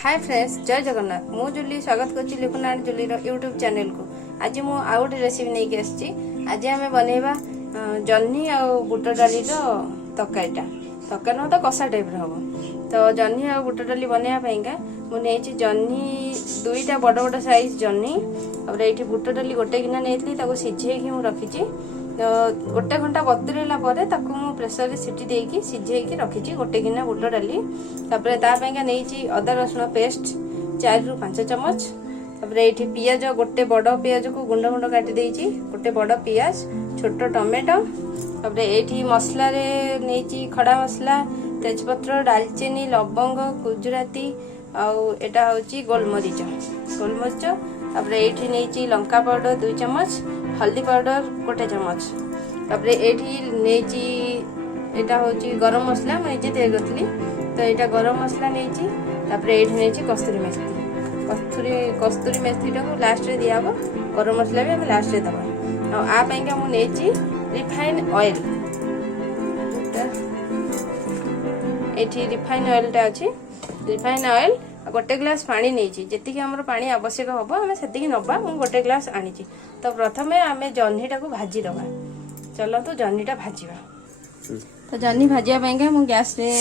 Hi friends, जय जगन्नाथ। मु जुली स्वागत करछि लिपुनारायण जुली यूट्यूब चैनल को। आज मु आउ गोटे रेसिपी नहीं आछि। आज आमे बनैबा जन्नी आ बुट डाली तरकारीटा। तरकारी न तो कषा टाइप हम तो जन्नी आ बुट डाली बनैया पइका मु नेछि जन्नी दुईटा बड़ बड़ साइज जन्नी और एठी बुट डाली गोटे गिना नेथली ताको सिझेकी मु रखिछि। गोटे घंटा बतुरेला परे ताकू मु प्रेसर रे सिटी देकी सिझेकी रखिछि गोटे गिना बुट डाली। तापरे ता पइका नेछि अदा रसुण पेस्ट 4 रु 5 चम्मच। तापरे एठी पियाज गोटे बड़ पियाज को गुंड गुंड काटी देछि, गोटे बड़ पियाज, छोट टमेटो। तापरे एठी मसला रे नेछि खड़ा मसला, तेजपत्र, दालचीनी, लवंग, गुजराती आउ एटा होछि गोलमरीच। तापरे एठी नेछि लंका पाउडर 2 चम्मच, हल्दी पाउडर 1 चम्मच। तापरे एठी नेछि एटा होछि गरम मसला मैं जे तैयार करथली तो एटा गरम मसला नेछि। तापरे एठी नेछि कस्तूरी मेथी को लास्ट रे दिया हो। गरम मसला भी हम लास्ट रे दबा। आ पइका मु नेछि रिफाइन ऑयल। एठी रिफाइन ऑयल टा अछि। रिफाइन ऑयल गोटे ग्लास पानी नेछि। जेतिकी हमर पानी आवश्यक हबो हमें सेतिकी नबा। मु गोटे ग्लास आनिछि। तो प्रथमे हमें जन्नीटा को भाजी दबा। चलो तो जन्नीटा भाजीबा। तो जन्नी भाजिया पइका मु गैस रे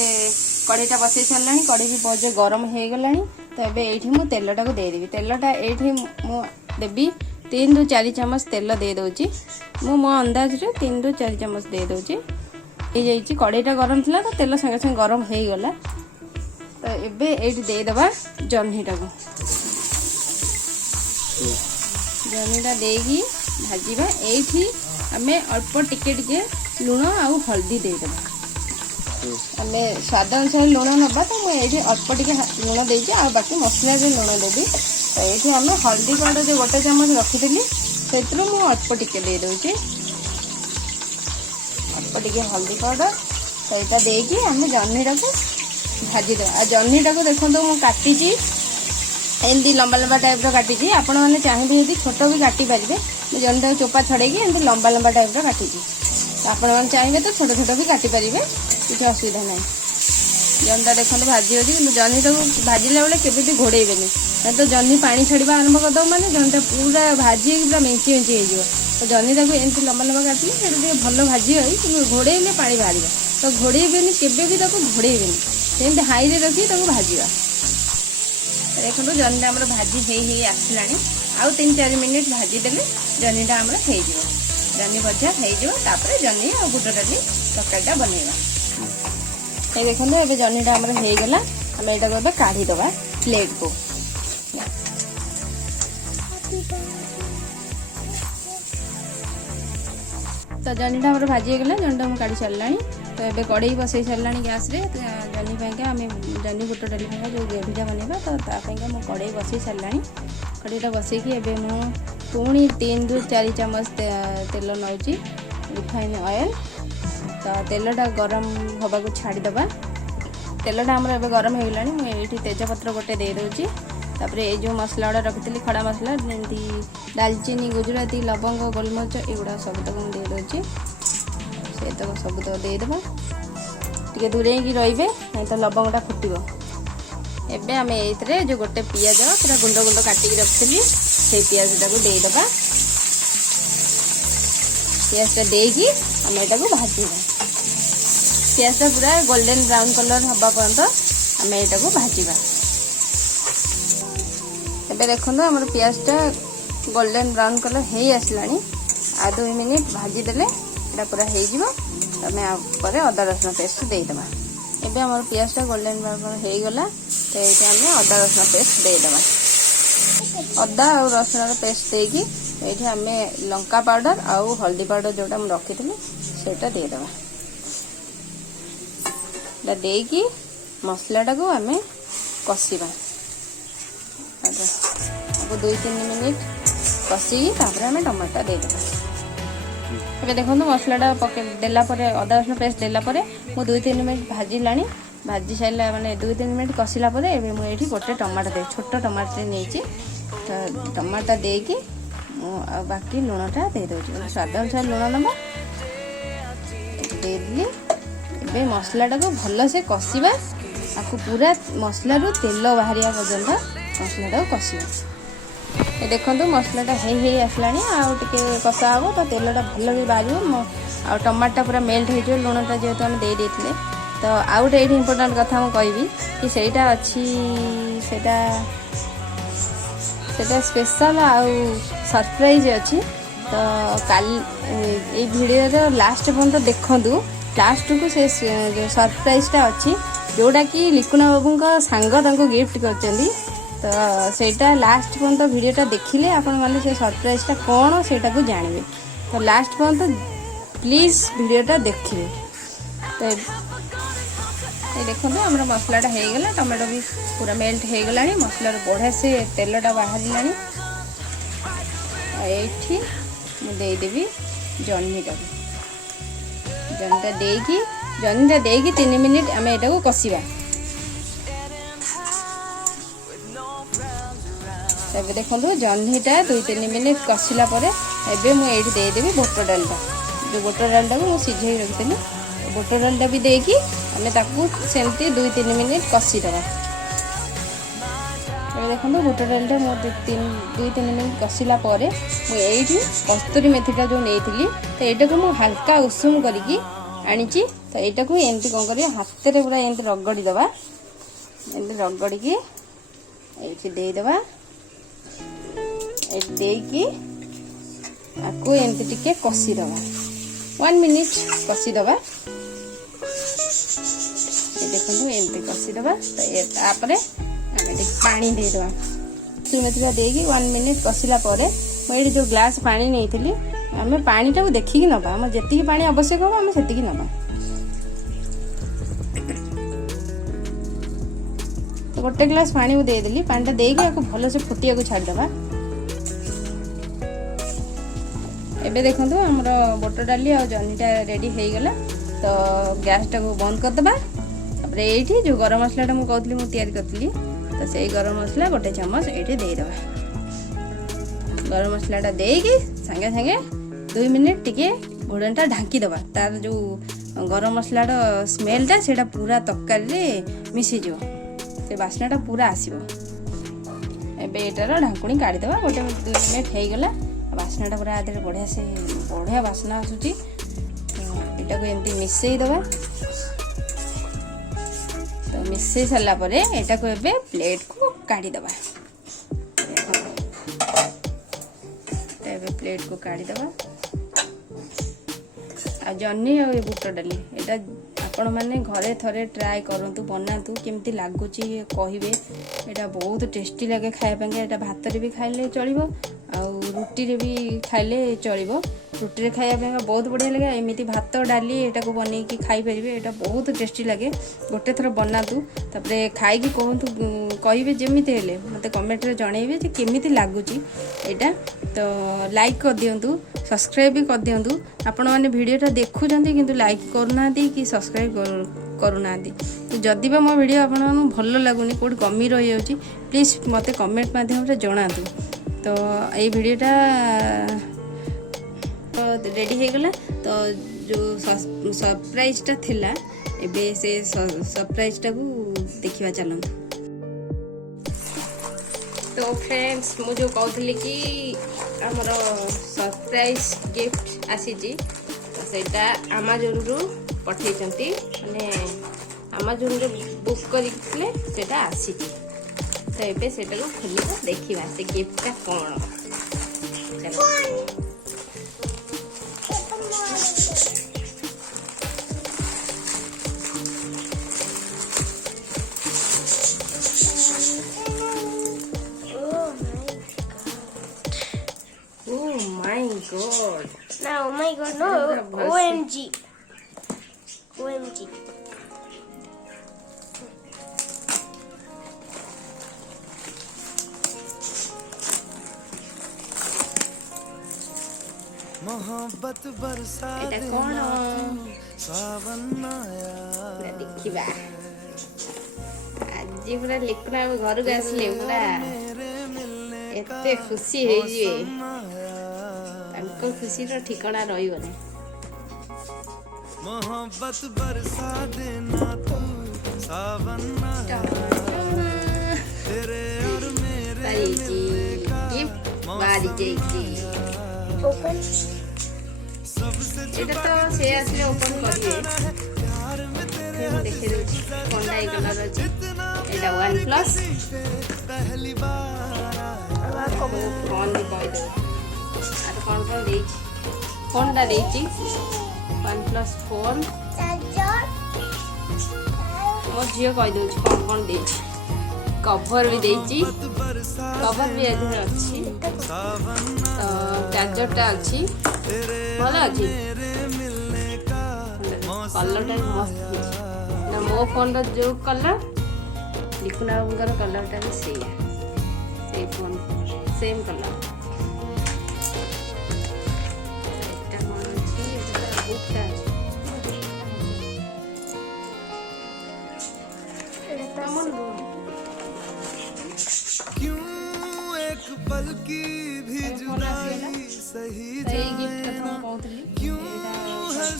कढ़ईटा बसई सारलानी। कढ़ई भी बहुत गरम हो गलानी। तो एबे एठी मु तेलटा को दे देबी। तेलटा एठी मु देबी 3 रु 4 चम्मच तेल दे दोची। मु मो अंदाज रे 3 रु 4 चम्मच दे दोची। ए जाईची कढ़ईटा गरम थिला तो तेल संगे संगे गरम हो गला। तो एबे एठी दे दबा जन्नीटा को। जन्नीटा देगी भाजीबा। एठी हमें अल्प टिके टिके लुण आउ हल्दी दे देबा। हमें स्वाद अनुसार लुण नबा। तो मुझे ये अल्प टिके लुण देजी आ बाकी मसला रे लुण देवी। तो ये हमें हल्दी पाउडर जो 1 चम्मच रखी से अल्प टिके दे दूची। अल्प टिके हल्दी पाउडर तो यहाँ देकी आम जन्नीटा को भाजी देवा। जन्नीटा को देखो तो मुझे काटी एमती लंबा लंबा टाइप काटी। आपण मैंने चाहिए यदि छोट भी काटी पारे। जन्नीटा चोपा छड़ेकी एमती लंबा लंबा टाइप काटी। आपण मैंने चाहिए तो छोट छोट भी काटी पारे, किसी असुविधा ना। जन्नीटा देखो भाजी होगी कि जन्नीटा को भाजिला बेले केवे भी घोड़ेबेनि ना तो जन्नी पानी छाड़ा आरंभ करदे मैंने जन्नीटा पूरा भाजी पूरा मेंची मेंची हो। तो जन्नीटा को एमती लंबा लंबा काटिले से भल भाजी हो कि घोड़ेले पानी बाहर। तो घोड़ेबेनि केवे भी घोड़ेबेनि सेमती हाई रे रखी भाजवा। देखो जन्नीटा आम भाजी हो आसला। आउ 3-4 मिनिट भाजीदेले जन्नीटा आम हो जन्नी भजा हो। जन्नी और बुट डाली तरकारीटा बनैबा। ये देखो ये जन्नीटा आम होगला। आम यहाँ को काढ़ीदबा प्लेट को। तो जन्नीटा आम भाजी होगला। जन्नीटा मुझे काढ़ी सारा। तो ये कड़ई बसई सारा गैस रे। जन्नी पाइका आम जन्नी बुट डाली जो ग्रेवीटा बनैबा। तो तापाइका मु कड़ई बसई सारा। कड़ईटा बसईकी एबे मु पुणी 3 रु 4 चम्मच तेल नौची रिफाइन ऑयल। तो तेलटा गरम हवा को छाड़ीदबा। तेलटा आमर एबे गरम हो गलानी। मुझे तेजपत्र गोटे दे दूची। तापरे ये जो मसला गुड़ा रखी खड़ा मसला जमी दालचीनी, गुजराती, लवंग, गोलमरीच एगुड़ा सबतक मुझे दे दूची। से तक सबतक देदेबा। टे दूरे रे नहीं तो लवंगटा फुटो। एबे आम ये जो गोटे पियाज पूरा गुंड गुंड काटिक रखी से पियाजटा को देदेबा। पियाजटा देकी आम यहाँ भाजवा। पियाजटा पूरा गोल्डन ब्राउन कलर हवा पर्यंत आम यहाँ भाजवा। एबे देखो आम पियाजटा गोल्डन ब्राउन कलर हो आसला। आ 2 मिनिट भाजीदेले यहाँ पूरा हो। अदा रसुण पेस्ट देदेबा। एबे आम पियाजटा गोल्डन ब्राउन कलर हो गला। तो ये आम अदा रसुण पेस्ट देदेबा। अदा और रसुण पेस्ट देकी ये आम लंका पाउडर आउ हल्दी पाउडर जोटा मुझे रखी सेटा देदेबा। देकी मसलाटा को आम कषिबा। 2-3 मिनिट कषिकी आम टमाटर देदेबा। ए देखो मसलाटा पके देला अदा रसुण पेस्ट देला मु 2-3 मिनिट भाजिला। भाजी सारा माने 2-3 मिनिट कषिला मुझे गोटे टमाटर दे छोट टमाटर नहीं। तो टमाटर देकी बाकी लुणटा दे दूँ। स्वाद अनुसार लुण नबा देदी। ए मसलाटा को भल से कषिबा। आपको पूरा मसला रू तेल बाहरिया पर्यंत मसलाटा कषा। ये देखो मसलाटा हे आसलानी आउे कषा हम तो तेलटा भल भी बाहर आ टमाटा पूरा मेल्ट हो लुणटा जेहेतु आम दे देते। तो आउ गोटे ये इम्पोर्टाट कथा मुझे कहबी कि सहीटा अच्छी सेटा स्पेशल आउ सरप्राइज अच्छी। तो काल ये वीडियो लास्ट पर्यंत देखूँ लास्ट को से सरप्राइजटा अच्छी जोटा कि लिकुना बाबू सांग गिफ्ट कर। तो सेटा लास्ट पर्यंत वीडियोटा देखिले आपण माने से सरप्राइजटा कौन सेटा को जानवे। तो लास्ट पर्यंत प्लीज वीडियोटा देखिए। तो ये देखो हमारा मसलाटा हो गला टमाटो भी पूरा मेल्ट हो गला मसलार बढ़िया से तेलटा बाहर ये मुदेदेवी जह्नीटा देकी 3 मिनिट आम यहाँ को कषा। तब देखो जह्नीटा 2-3 मिनिट कषिला मुझे देदेवी बुट डालटा जो बुट डालटा को सीझे रखी बुट डालटा भी देकी आम सेमती 2-3 मिनिट कषिदे। देखो बुट डालटा मुझे 2-3 मिनिट कषिला मुझे कस्तूरी मेथीटा जो नहीं तो यहाँ को मुझे हल्का उषुम करके आनी। तो यहाँ को एमती कौन कर हाथ में पूरा एमती रगड़ी दबा एमती रगड़ी की ये देदेबा देकी आपको एमती टिके कषिदबा 1 मिनिट कषिदबा। देखो एमती कषिदबा तो ये पानी देदेबा मेथीटा देकी 1 मिनिट कषिला मुझे जो ग्लास पानी नहीं आम पानीटा को देखिकी नबा आम जी पानी आवश्यक हम आम से नबा। तो गोटे ग्लास पानी को देदेली पानीटा देकी आपको भल से फुटिया को छाड़देबा। एबे देखो हमर बुट डाली और जह्नीटा रेडी हो गला। तो गैसटा को बंद करदेबा। तापर ये जो गरम मसलाटा मुझे कहती मुझे तैयारी करी तो से गरम मसला गोटे चमच ये देदेबा। गरम मसलाटा देकी सांगे सांगे 2 मिनिट टिके घोड़नटा ढांकी दबा तार जो गरम मसलाटा स्मेलटा सेटा पूरा तरकारी मिसीज से बास्नाटा पूरा आसो। एबे एटार ढाकुणी काढ़ीदबा गोटे 2 मिनिट हो गला बास्नाटा पूरा आधे बढ़िया बास्ना आसूची। यहाँ को एमती मिसई दबा। तो मिसई सारा यहाँ को एबे प्लेट को काढ़ीदबा। प्लेट को काढ़ीदबा आ जह्नी और बुट डाली यहाँ आपण मैंने घरे थरे ट्राए करंतु बनातु केमती लगुच कहे। यहाँ बहुत टेस्टी लगे खायापाई यहाँ भात भी खाइले चलो रुटी रे भी खाइले चलो। रुटी रे खायापाई बहुत बढ़िया लगे एमती भात डाली यहाँ को बन की खाई पारे। यहाँ बहुत टेस्टी लगे गोटे थर बनातु तापर खाई कहतु कहे जमी हेले मत कमेंट रे जनइबे जे केमिति लगुच यहाँ। तो लाइक कर दिंतु सब्सक्राइब भी कर दिंतु। आपण मैंने वीडियोटा देखुंत कि लाइक करूना कि सब्सक्राइब करूना। तो जदि बा मो वीडियो आपन भल लगुनि कौट कमी रही जाऊँगी प्लीज मत कमेंट माध्यम जनातु। तो ये वीडियोटा तो रेडी हो गला। तो जो सरप्राइजटा थिला एबे से सरप्राइजटा को देखिबा चलंतु। तो फ्रेंड्स मुझे कहती कि आमर सरप्राइज गिफ्ट आसी तो सेटा अमेजन रु पठे माने अमेजन रे बुक करते सेटा आसी। तो ये सेटा को खोलिबा देखिबा से गिफ्टटा कौन। चलो God. No, oh my God, no. OMG. OMG. मोहब्बत बरसा देना सावन आया देखिबा आज पूरा लिखना घर को आसले पूरा एते खुशी हो जे खुशी ठिकाना रही। मोहब्बत बरसा देना तू सावन आया तेरे और मेरे Open. सबसे এটা তো সে আসলে ওপেন করবে प्यार में तेरे ମୁଁ ଦେଖି ଦେଉଛି কোনটা এই କଲର ଅଛି এটা OnePlus पहली बार आया ଫୋନ୍ ବି କହିଦେବେ ଆର କ'ଣ କ'ଣ ଦେଇଛି ଫୋନ୍ଟା ଦେଇଛି OnePlus ଫୋନ୍ Charger. ମୋ ଝିଅ କହିଦେଉଛି କ'ଣ କ'ଣ ଦେଇଛି କଭର ବି ଦେଇଛି କଭର ବି ଏଥିରେ ଅଛି सावन ତ ଚାର୍ଜରଟା ଅଛି ଭଲ ଅଛି କଲରଟା ବି ମସ୍ତ ହେଇଛି ନା ମୋ ଫୋନ୍ର ଯେଉଁ କଲର ଲିକୁନା ବାବୁଙ୍କର କଲରଟା ବି ସେଇଆ ସେଇ ଫୋନ୍ ସେମ୍ କଲର ଏଇଟା କ'ଣ ଅଛି ଏଇଟା ବୁକ୍ଟା ଅଛି କମନ क्यों एक पल की भी जुदाई सही ସେଇ ଗିଫ୍ଟ କଥା ମୁଁ କହୁଥିଲି ଏଇଟା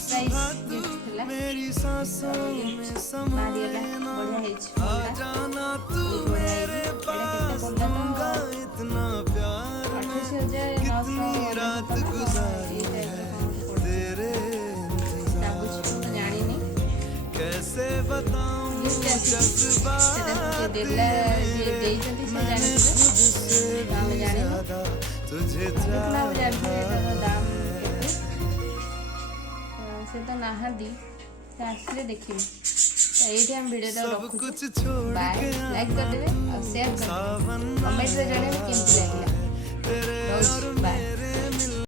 ସରପ୍ରାଇଜ ଗିଫ୍ଟ ଥିଲା मेरी सांसों में समा ବାହାରିଗଲା ବଢ଼ିଆ ହେଇଛି ଫୋନ୍ଟା जाना तू मेरे पास दूंगा इतना प्यार 28,900 रात गुजारी तेरे ଲାଗୁଛି ମୁଁ ତ ଜାଣିନି कैसे बताऊं ସେଟା ଦେଲା ଯିଏ ଦେଇଛନ୍ତି ସେ ଜାଣିଥିବେ ଆମେ ଜାଣିନୁ तुझे ଦେଖିଲା ଆଉ ଜାଣିଥିବେ ଏଟାର ଦାମ କେତେ ସେ ତ ନାହାନ୍ତି ସେ ଆସିଲେ ଦେଖିବୁ ତ ଏଇଠି ଆମେ ଭିଡ଼ିଓଟା ରଖୁଛୁ कुछ छोड़ ବାଏ ଲାଇକ୍ କରିଦେବେ ଆଉ ସେୟାର କରିଦେବେ କମେଣ୍ଟରେ ଜଣେଇବେ କେମିତି ଲାଗିଲା ରହୁଛି ବାଏ